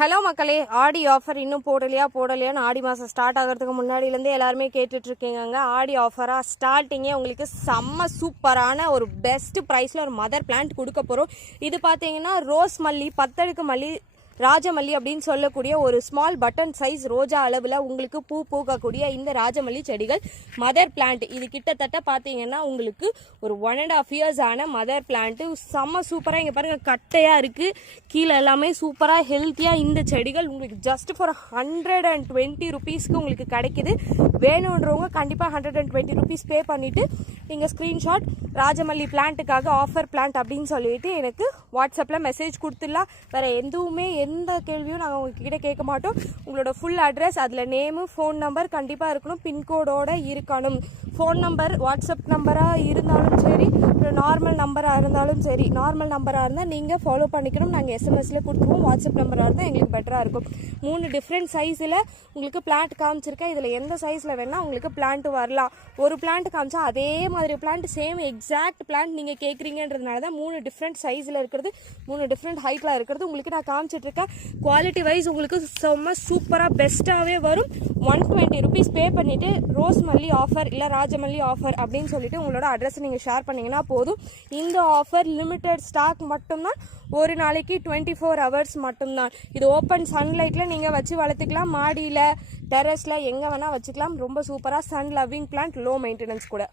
Hello மக்களே ஆடி offer இன்னும் போடலையா போடலையான்னு ஆடி மாதம் ஸ்டார்ட் ஆகிறதுக்கு முன்னாடியிலேருந்தே எல்லாருமே கேட்டுட்டு இருக்கீங்க ஆடி ஆஃபராக ஸ்டார்டிங்கே உங்களுக்கு செம்ம சூப்பரான ஒரு பெஸ்ட் ப்ரைஸில் ஒரு மதர் பிளான்ட் கொடுக்க போகிறோம் இது பார்த்தீங்கன்னா ரோஸ் மல்லி பத்தடுக்கு மல்லி ராஜமல்லி அப்படின்னு சொல்லக்கூடிய ஒரு ஸ்மால் பட்டன் சைஸ் ரோஜா அளவில் உங்களுக்கு பூ பூக்கக்கூடிய இந்த ராஜமல்லி செடிகள் மதர் பிளான்ட் இது கிட்டத்தட்ட பார்த்தீங்கன்னா உங்களுக்கு ஒரு ஒன் அண்ட் ஆஃப் இயர்ஸ் ஆன மதர் பிளான்ட்டு செம்ம சூப்பராக இங்கே பாருங்கள் கட்டையாக இருக்குது கீழே எல்லாமே சூப்பராக ஹெல்த்தியாக இந்த செடிகள் உங்களுக்கு just for hundred and twenty ருபீஸ்க்கு உங்களுக்கு கிடைக்குது. வேணுன்றவங்க கண்டிப்பாக hundred and twenty rupees pay பண்ணிவிட்டு நீங்கள் ஸ்க்ரீன்ஷாட் ராஜமல்லி பிளான்ட்டுக்காக ஆஃபர் பிளான்ட் அப்படின்னு சொல்லிட்டு எனக்கு வாட்ஸ்அப்பில் மெசேஜ் கொடுத்துடலாம். வேறு எதுவுமே எந்த எந்த கேள்வியும் நாங்கள் உங்ககிட்ட கேட்க மாட்டோம். உங்களோட ஃபுல் அட்ரஸ் அதில் நேமு ஃபோன் நம்பர் கண்டிப்பாக இருக்கணும். பின்கோடோடு இருக்கணும். ஃபோன் நம்பர் வாட்ஸ்அப் நம்பராக இருந்தாலும் சரி நார்மல் நம்பராக இருந்தாலும் சரி நார்மல் நம்பராக இருந்தால் நீங்கள் ஃபாலோ பண்ணிக்கணும். நாங்கள் எஸ்எம்எஸில் கொடுத்துருவோம். வாட்ஸ்அப் நம்பராக இருந்தால் எங்களுக்கு பெட்டராக இருக்கும். மூணு டிஃப்ரெண்ட் சைஸில் உங்களுக்கு பிளான்ட் காமிச்சிருக்கேன். இதில் எந்த சைஸில் வேணால் உங்களுக்கு பிளான்ட் வரலாம். ஒரு பிளான்ட் காமிச்சா அதே மாதிரி பிளான்ட் சேம் எக்ஸாக்ட் பிளான்ட் நீங்கள் கேட்குறீங்கன்றதுனால தான் மூணு டிஃப்ரெண்ட் சைஸில் இருக்கிறது மூணு டிஃப்ரெண்ட் ஹைட்டில் இருக்கிறது உங்களுக்கு நான் காமிச்சிட்டு இருக்கா குவாலிட்டி வைஸ் உங்களுக்கு செம்ம சூப்பராக பெஸ்ட்டாகவே வரும். ஒன் டுவெண்ட்டி ருபீஸ் பே பண்ணிவிட்டு ரோஸ் மல்லி ஆஃபர் இல்லை ராஜமல்லி ஆஃபர் அப்படின்னு சொல்லிட்டு உங்களோட அட்ரஸ் நீங்கள் ஷேர் பண்ணிங்கன்னா போதும். இந்த ஆஃபர் லிமிட்டட் ஸ்டாக் மட்டும்தான். ஒரு நாளைக்கு டுவெண்ட்டி ஃபோர் ஹவர்ஸ் மட்டும்தான். இது ஓப்பன் சன்லைட்டில் நீங்கள் வச்சு வளர்த்துக்கலாம். மாடியில் டெரஸில் எங்கே வேணால் வச்சுக்கலாம். ரொம்ப சூப்பராக sun loving plant low maintenance கூட.